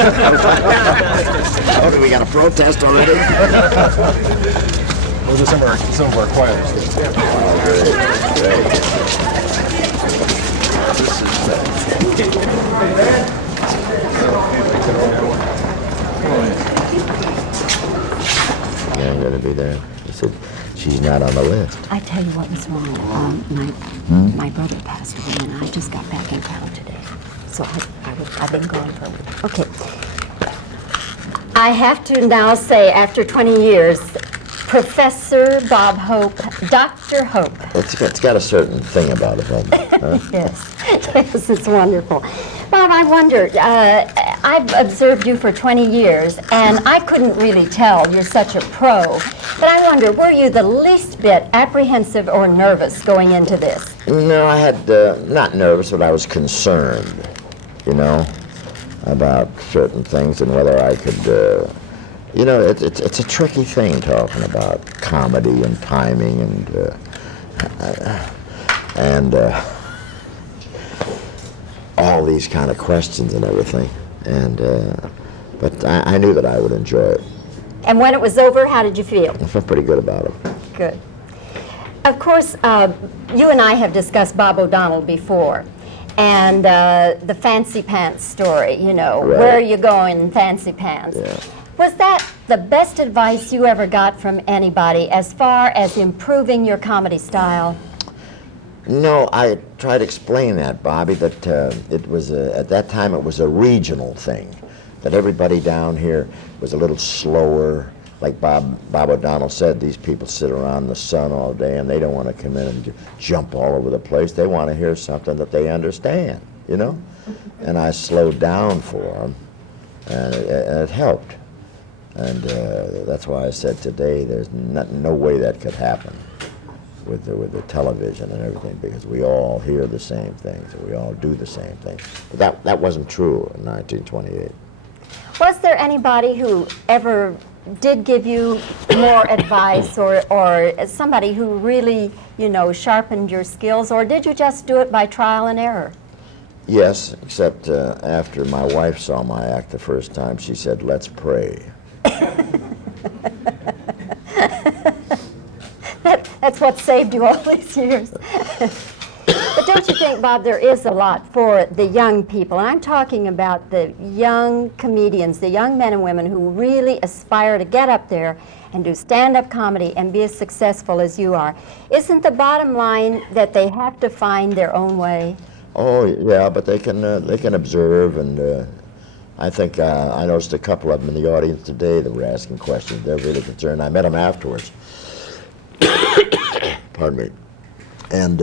Okay, we got a protest already? Those are some of our choirs. Yeah, I'm going to be there. He said, she's not on the list. I tell you what was wrong. My brother passed away, and I just got back in town today. So I've been gone for a week. Okay. I have to now say, after 20 years, Professor Bob Hope, Dr. Hope. It's got a certain thing about it, hasn't it? Huh? Yes, yes, it's wonderful. Bob, I wondered, I've observed you for 20 years, and I couldn't really tell you're such a pro, but I wonder, were you the least bit apprehensive or nervous going into this? No, I had, not nervous, but I was concerned, you know, about certain things and whether I could, you know, it's a tricky thing talking about comedy and timing and all these kind of questions and everything. And but I knew that I would enjoy it. And when it was over, how did you feel? I felt pretty good about it. Good. Of course, you and I have discussed Bob O'Donnell before, and the fancy pants story, you know, Right. where are you going in fancy pants? Yeah. Was that the best advice you ever got from anybody as far as improving your comedy style? No, I tried to explain that, Bobbie, that it was, at that time it was a regional thing, that everybody down here was a little slower. Like Bob O'Donnell said, these people sit around in the sun all day and they don't want to come in and jump all over the place. They want to hear something that they understand, you know? And I slowed down for them, and it helped. And that's why I said today there's no way that could happen with the television and everything, because we all hear the same things and we all do the same things. But that wasn't true in 1928. Was there anybody who ever did give you more advice, or somebody who really, you know, sharpened your skills, or did you just do it by trial and error? Yes, except after my wife saw my act the first time, she said, "Let's pray." That's what saved you all these years. But don't you think, Bob, there is a lot for the young people, and I'm talking about the young comedians, the young men and women who really aspire to get up there and do stand-up comedy and be as successful as you are. Isn't the bottom line that they have to find their own way? Oh yeah, but they can observe, and I think I noticed a couple of them in the audience today that were asking questions. They're really concerned. I met them afterwards. Pardon me. And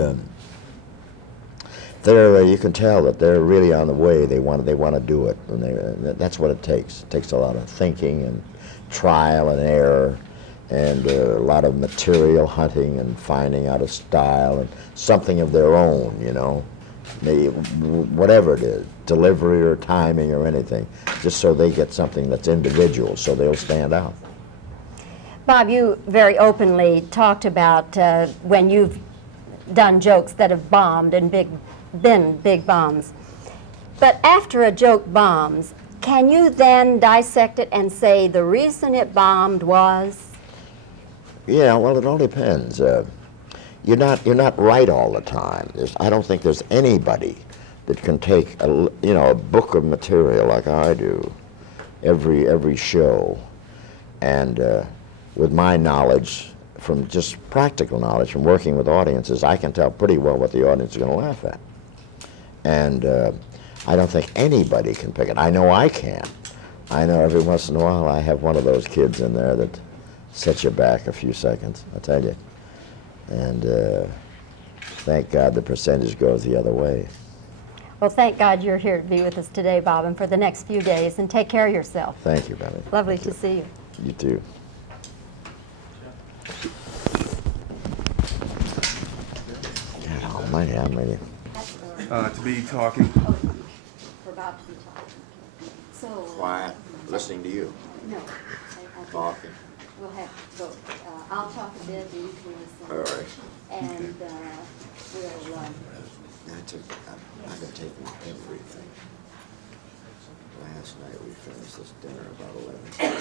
you can tell that they're really on the way. They want to do it, and that's what it takes. It takes a lot of thinking and trial and error, and a lot of material hunting and finding out a style and something of their own, you know. Whatever it is, delivery or timing or anything, just so they get something that's individual, so they'll stand out. Bob, you very openly talked about when you've done jokes that have bombed and been big bombs. But after a joke bombs, can you then dissect it and say the reason it bombed was? Yeah, well, it all depends. You're not right all the time. I don't think there's anybody that can take a book of material like I do, every show, and with my knowledge, from just practical knowledge from working with audiences, I can tell pretty well what the audience is going to laugh at. And I don't think anybody can pick it. I know I can. I know every once in a while I have one of those kids in there that sets you back a few seconds, I tell you. And thank God the percentage goes the other way. Well, thank God you're here to be with us today, Bob, and for the next few days, and take care of yourself. Thank you, Bobbie. Lovely to see you. You too. God almighty, how many? To be talking. For Bob to be talking. So, Quiet, listening to you. no, Talking. we'll have both. I'll talk a bit, and you can listen. All right. And we'll, I've been taking everything. last night. We finished this dinner about 11. At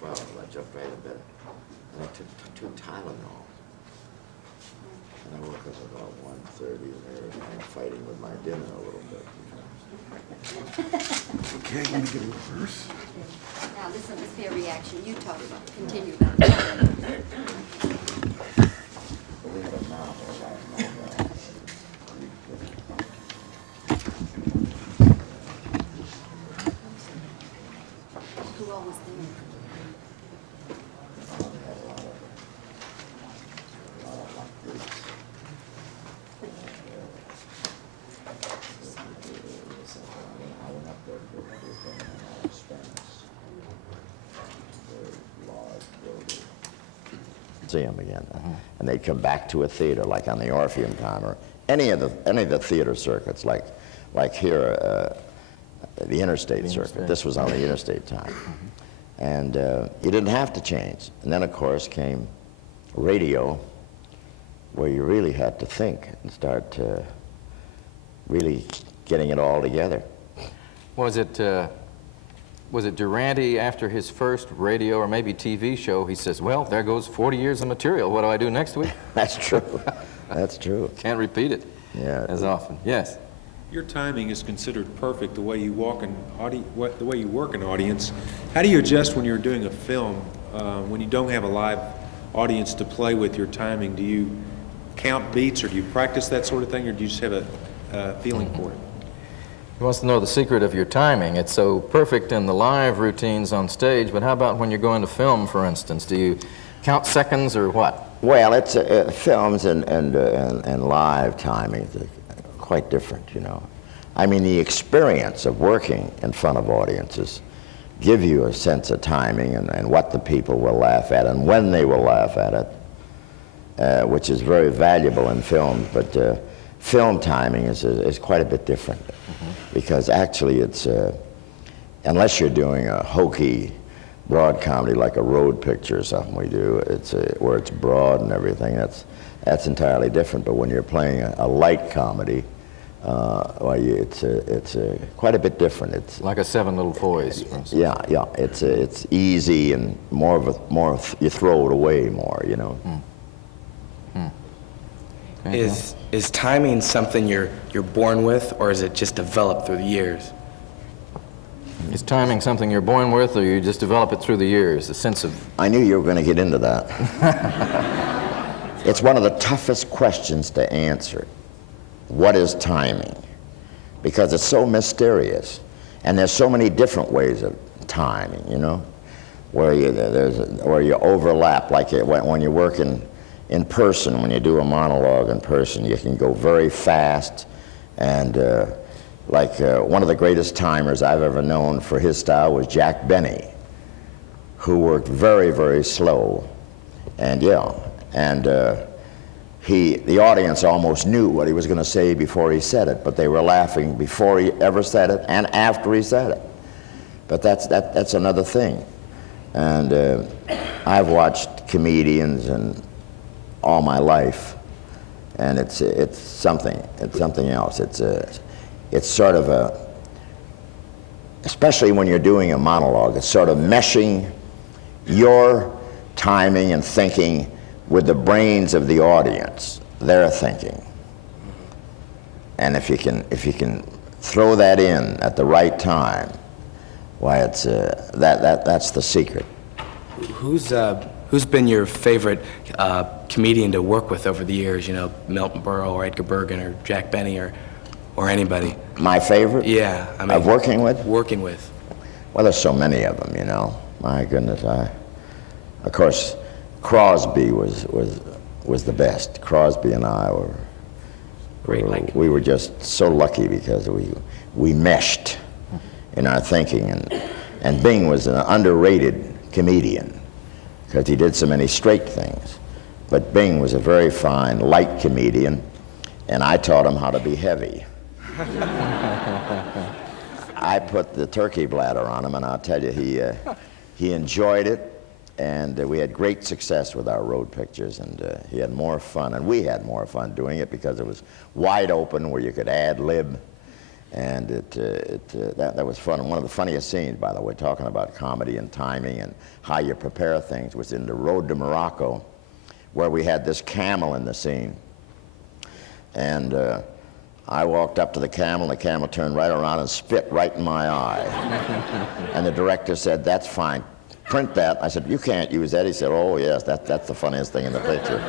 12, I jumped right in bed. And I took 2 Tylenol. And I woke up about 1:30 and I'm fighting with my dinner a little bit. Okay, let me get a reverse. Now, this must be a reaction. You talk about. Continue that. We had a novel last night. Who all was there? See them again, and they'd come back to a theater like on the Orpheum time or any of the theater circuits, like here, the Interstate circuit. This was on the Interstate time, and you didn't have to change. And then of course came radio, where you really had to think and start really getting it all together. Was it Durante after his first radio or maybe TV show? He says, "Well, there goes 40 years of material. What do I do next week?" That's true. That's true. Can't repeat it as often. Yes. Your timing is considered perfect the way you work an audience. How do you adjust when you're doing a film when you don't have a live audience to play with your timing? Do you count beats, or do you practice that sort of thing, or do you just have a feeling for it? He wants to know the secret of your timing. It's so perfect in the live routines on stage, but how about when you're going to film, for instance? Do you count seconds or what? Well, it's films and live timing are quite different, you know. I mean, the experience of working in front of audiences give you a sense of timing and what the people will laugh at and when they will laugh at it, which is very valuable in film. But film timing is quite a bit different, because actually it's, unless you're doing a hokey broad comedy like a road picture or something we do, where it's broad and everything, that's entirely different. But when you're playing a light comedy, well, it's quite a bit different. It's like a Seven Little Boys, for instance. yeah. It's easy and you throw it away more, you know. Is timing something you're born with, or is it just developed through the years? Is timing something you're born with, or you just develop it through the years, the sense of... I knew you were going to get into that. It's one of the toughest questions to answer. What is timing? Because it's so mysterious, and there's so many different ways of timing, you know, where you overlap, like when you work in person, when you do a monologue in person, you can go very fast, and one of the greatest timers I've ever known for his style was Jack Benny, who worked very, very slow, and the audience almost knew what he was going to say before he said it, but they were laughing before he ever said it and after he said it. But that's another thing, and I've watched comedians and all my life, and it's something else. It's sort of especially when you're doing a monologue, it's sort of meshing your timing and thinking with the brains of the audience, their thinking. And if you can throw that in at the right time, why that's the secret. Who's been your favorite comedian to work with over the years? You know, Milton Berle or Edgar Bergen or Jack Benny or anybody? My favorite? Yeah, I mean, of working with? Working with. Well, there's so many of them, you know. My goodness, of course, Crosby was the best. Crosby and I we were just so lucky because we meshed in our thinking, and Bing was an underrated comedian because he did so many straight things. But Bing was a very fine, light comedian, and I taught him how to be heavy. I put the turkey bladder on him, and I'll tell you, he enjoyed it, and we had great success with our road pictures, and he had more fun, and we had more fun doing it because it was wide open where you could ad-lib, And that was fun. And one of the funniest scenes, by the way, talking about comedy and timing and how you prepare things, was in the Road to Morocco, where we had this camel in the scene. And I walked up to the camel, and the camel turned right around and spit right in my eye. And the director said, "That's fine. Print that." I said, "You can't use that." He said, "Oh, yes, that's the funniest thing in the picture."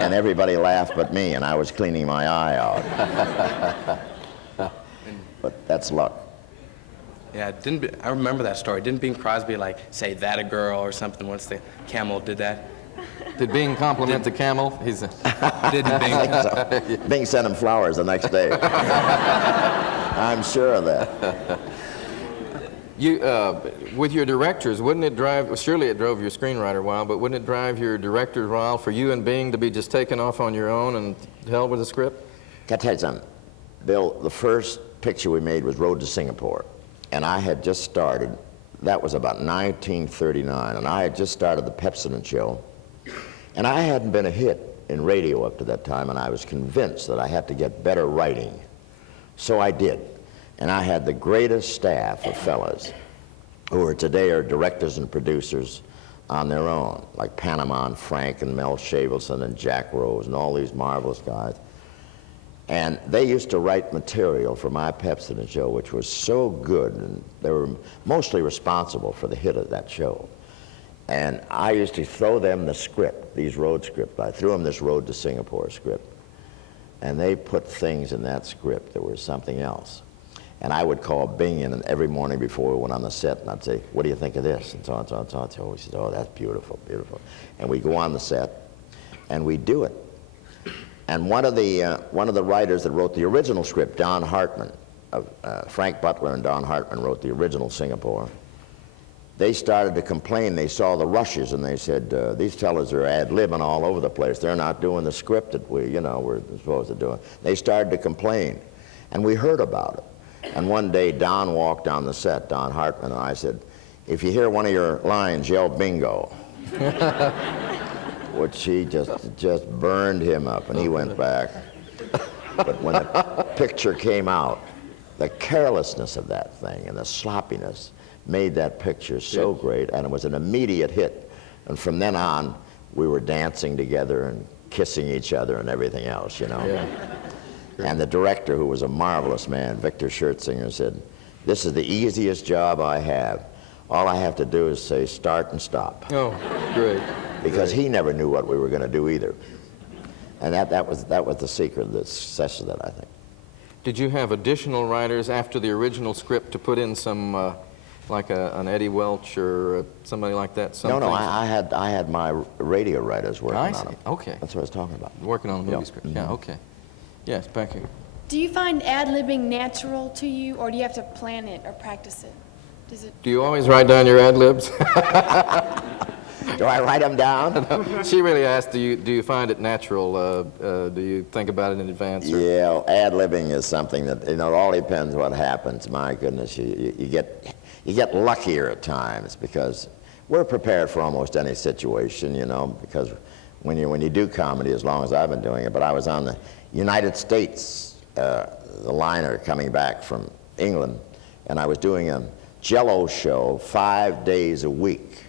And everybody laughed but me, and I was cleaning my eye out. But that's luck. Yeah, I remember that story. Didn't Bing Crosby, like, say that a girl or something once the camel did that? Did Bing compliment the camel? Didn't Bing? I think so. Bing sent him flowers the next day. I'm sure of that. You, with your directors, wouldn't it drive, well, surely it drove your screenwriter wild, but wouldn't it drive your directors wild for you and Bing to be just taken off on your own and hell with the script? Can I tell you something? Bill, the first picture we made was Road to Singapore, and I had just started, that was about 1939, and I had just started the Pepsodent show, and I hadn't been a hit in radio up to that time, and I was convinced that I had to get better writing. So I did, and I had the greatest staff of fellas who are today are directors and producers on their own, like Panama and Frank and Mel Shavelson and Jack Rose and all these marvelous guys. And they used to write material for my Pepsodent show, which was so good, and they were mostly responsible for the hit of that show. And I used to throw them the script, these road scripts. I threw them this Road to Singapore script, and they put things in that script that were something else. And I would call Bing in every morning before we went on the set, and I'd say, "What do you think of this?" And so on, so on, so on. So he said, "Oh, that's beautiful, beautiful." And we go on the set, and we do it. And one of the writers that wrote the original script, Don Hartman, Frank Butler and Don Hartman wrote the original Singapore. They started to complain. They saw the rushes, and they said, "These fellas are ad-libbing all over the place. They're not doing the script that we're supposed to do." They started to complain, and we heard about it. And one day, Don walked on the set, Don Hartman, and I said, "If you hear one of your lines, yell bingo." Which he just burned him up, and he went back. But when the picture came out, the carelessness of that thing and the sloppiness made that picture so great, and it was an immediate hit. And from then on, we were dancing together and kissing each other and everything else, you know. Yeah. And the director, who was a marvelous man, Victor Schertzinger, said, "This is the easiest job I have. All I have to do is say start and stop." Oh, great. Because he never knew what we were going to do either. And that was the secret of the success of that, I think. Did you have additional writers after the original script to put in some, like an Eddie Welch or somebody like that? No, I had my radio writers working I on see. them. Okay. That's what I was talking about. Working on the movie Yeah. script. Yeah, okay. Yes, back here. Do you find ad-libbing natural to you, or do you have to plan it or practice it? Does it? Do you always write down your ad-libs? Do I write them down? She really asked, do you find it natural? Do you think about it in advance? Or? Yeah, ad-libbing is something that, it all depends what happens. My goodness, you get luckier at times, because we're prepared for almost any situation, because when you do comedy, as long as I've been doing it, but I was on the United States, the liner coming back from England, and I was doing a Jell-O show 5 days a week,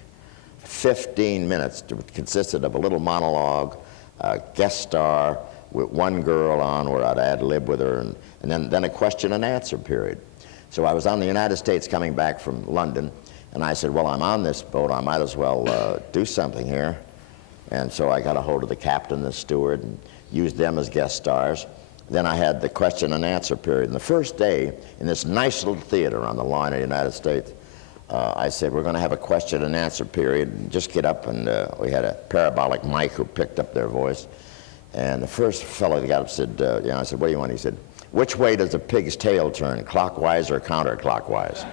15 minutes. It consisted of a little monologue, a guest star with one girl on where I'd ad-lib with her, and then a question and answer period. So I was on the United States coming back from London, and I said, well, I'm on this boat, I might as well do something here. And so I got a hold of the captain, the steward, and used them as guest stars. Then I had the question and answer period. And the first day, in this nice little theater on the line of the United States, I said, we're going to have a question and answer period. And just get up, and we had a parabolic mic who picked up their voice. And the first fellow that got up said, I said, what do you want? He said, which way does a pig's tail turn, clockwise or counterclockwise?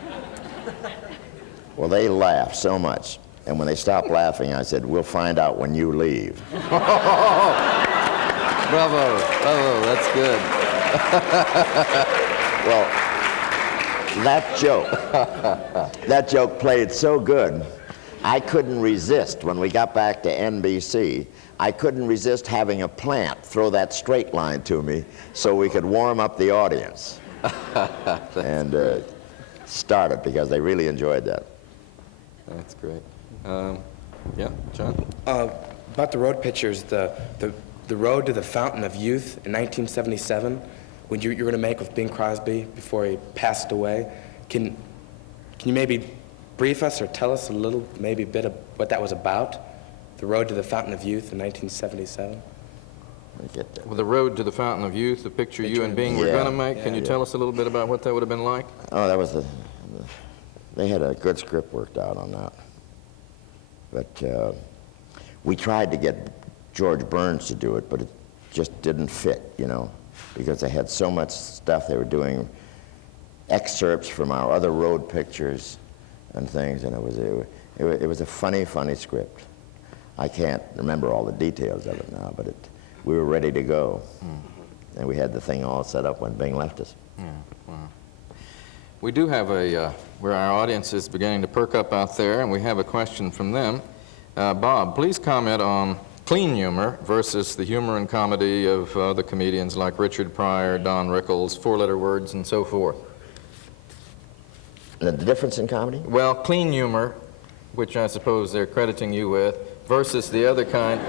Well, they laughed so much. And when they stopped laughing, I said, we'll find out when you leave. Bravo, bravo, that's good. Well, that joke played so good I couldn't resist, when we got back to NBC, I couldn't resist having a plant throw that straight line to me so we could warm up the audience. And start it, because they really enjoyed that. That's great. Yeah, John? About the road pictures, the road to the Fountain of Youth in 1977, when you were going to make with Bing Crosby before he passed away. Can you maybe brief us or tell us a little, maybe a bit of what that was about? The road to the Fountain of Youth in 1977? Let me get there. Well, the road to the Fountain of Youth, the picture you and Bing were Yeah. going to make. Can you tell us a little bit about what that would have been like? Oh, that was they had a good script worked out on that. But we tried to get George Burns to do it, but it just didn't fit, you know, because they had so much stuff. They were doing excerpts from our other road pictures and things, and it was a funny script. I can't remember all the details of it now, but we were ready to go. And we had the thing all set up when Bing left us. Yeah, wow. We do have where our audience is beginning to perk up out there, and we have a question from them. Bob, please comment on clean humor versus the humor and comedy of the comedians like Richard Pryor, Don Rickles, four-letter words, and so forth. The difference in comedy? Well, clean humor, which I suppose they're crediting you with, versus the other kind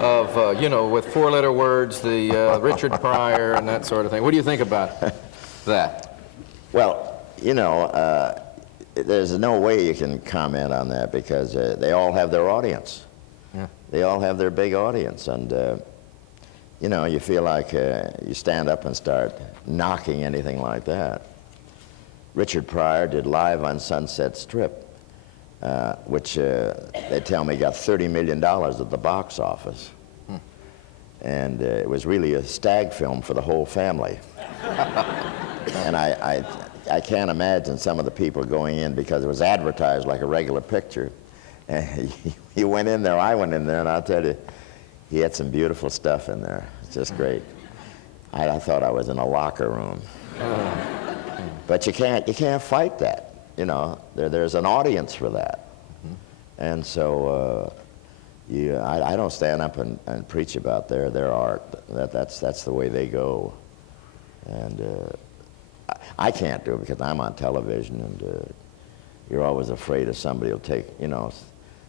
of, you know, with four-letter words, the Richard Pryor and that sort of thing. What do you think about that? Well, you know, there's no way you can comment on that, because they all have their audience. Yeah. They all have their big audience, and you know, you feel like you stand up and start knocking anything like that. Richard Pryor did Live on Sunset Strip, which they tell me got $30 million at the box office. And it was really a stag film for the whole family. And I can't imagine some of the people going in, because it was advertised like a regular picture. And you went in there, I went in there, and I'll tell you, he had some beautiful stuff in there. It's just great. I thought I was in a locker room. But you can't fight that. You know, there's an audience for that. And so I don't stand up and preach about their art. That's the way they go. And I can't do it, because I'm on television, and you're always afraid of somebody will take, you know,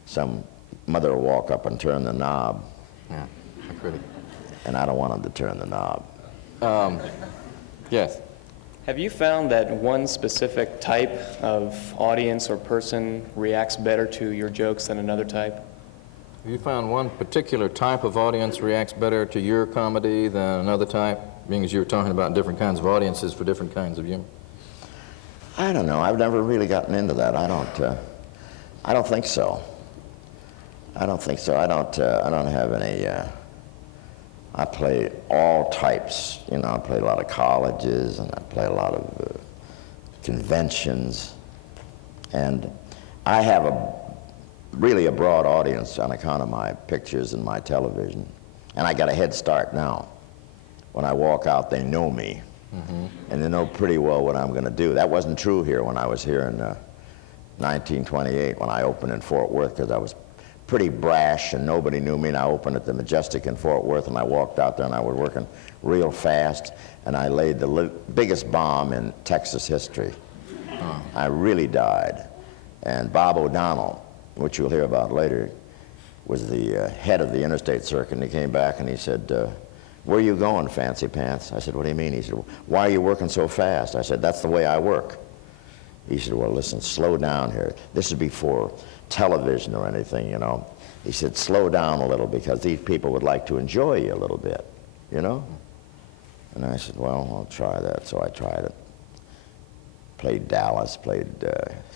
some mother will walk up and turn the knob. Yeah, pretty. And I don't want them to turn the knob. Yes. Have you found that one specific type of audience or person reacts better to your jokes than another type? Have you found one particular type of audience reacts better to your comedy than another type, being as you were talking about different kinds of audiences for different kinds of humor? I don't know. I've never really gotten into that. I don't think so. I don't think so. I don't have any. I play all types. You know, I play a lot of colleges, and I play a lot of conventions, and I have really a broad audience on account of my pictures and my television, and I got a head start now. When I walk out, they know me, and they know pretty well what I'm going to do. That wasn't true here when I was here in 1928 when I opened in Fort Worth, because I was pretty brash and nobody knew me, and I opened at the Majestic in Fort Worth, and I walked out there and I was working real fast, and I laid the biggest bomb in Texas history. I really died. And Bob O'Donnell, which you'll hear about later, was the head of the interstate circuit, and he came back and he said, "Where are you going, Fancy Pants?" I said, "What do you mean?" He said, "Why are you working so fast?" I said, "That's the way I work." He said, "Well, listen, slow down here. This is before television or anything, you know." He said, "Slow down a little, because these people would like to enjoy you a little bit, you know?" And I said, "Well, I'll try that." So I tried it. Played Dallas, played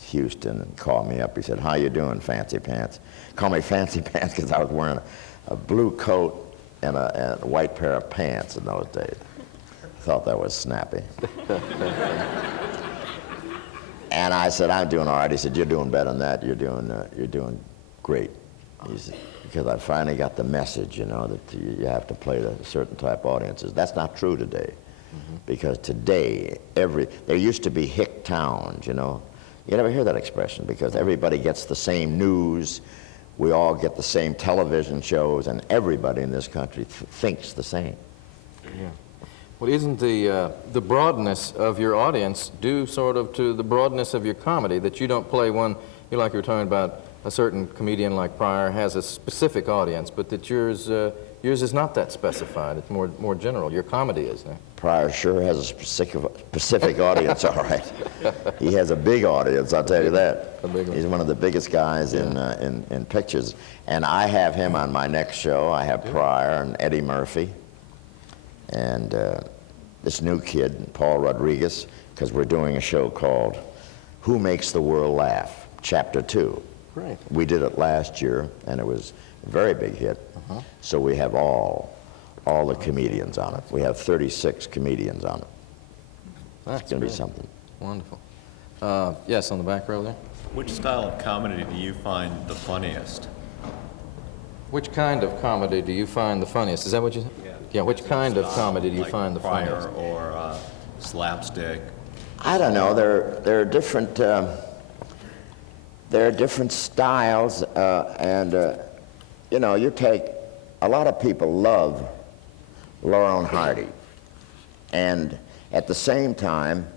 Houston, and called me up. He said, "How you doing, Fancy Pants?" Called me Fancy Pants because I was wearing a blue coat and a white pair of pants in those days. Thought that was snappy. And I said, "I'm doing all right." He said, "You're doing better than that. You're doing great." He said, because I finally got the message, you know, that you have to play to certain type audiences. That's not true today, because today there used to be hick towns, you know. You never hear that expression because everybody gets the same news. We all get the same television shows, and everybody in this country thinks the same. Yeah. Well, isn't the broadness of your audience due sort of to the broadness of your comedy, that you don't play one, like you were talking about, a certain comedian like Pryor has a specific audience, but that yours is not that specified. It's more general. Your comedy is there. Pryor sure has a specific audience, all right. He has a big audience, I'll tell you that. A big one. He's one of the biggest guys in pictures. And I have him on my next show. I have Pryor and Eddie Murphy and this new kid, Paul Rodriguez, because we're doing a show called Who Makes the World Laugh, Chapter 2. Great. We did it last year, and it was a very big hit. So we have all the comedians on it. We have 36 comedians on it. That's It's going to be great. something. Wonderful. Yes, on the back row there. Which style of comedy do you find the funniest? Which kind of comedy do you find the funniest? Is that what you said? Yeah, which kind of comedy do you Like find the Pryor funniest? or slapstick? I don't know. There are different styles, and you take a lot of people love Laurel and Hardy, and at the same time,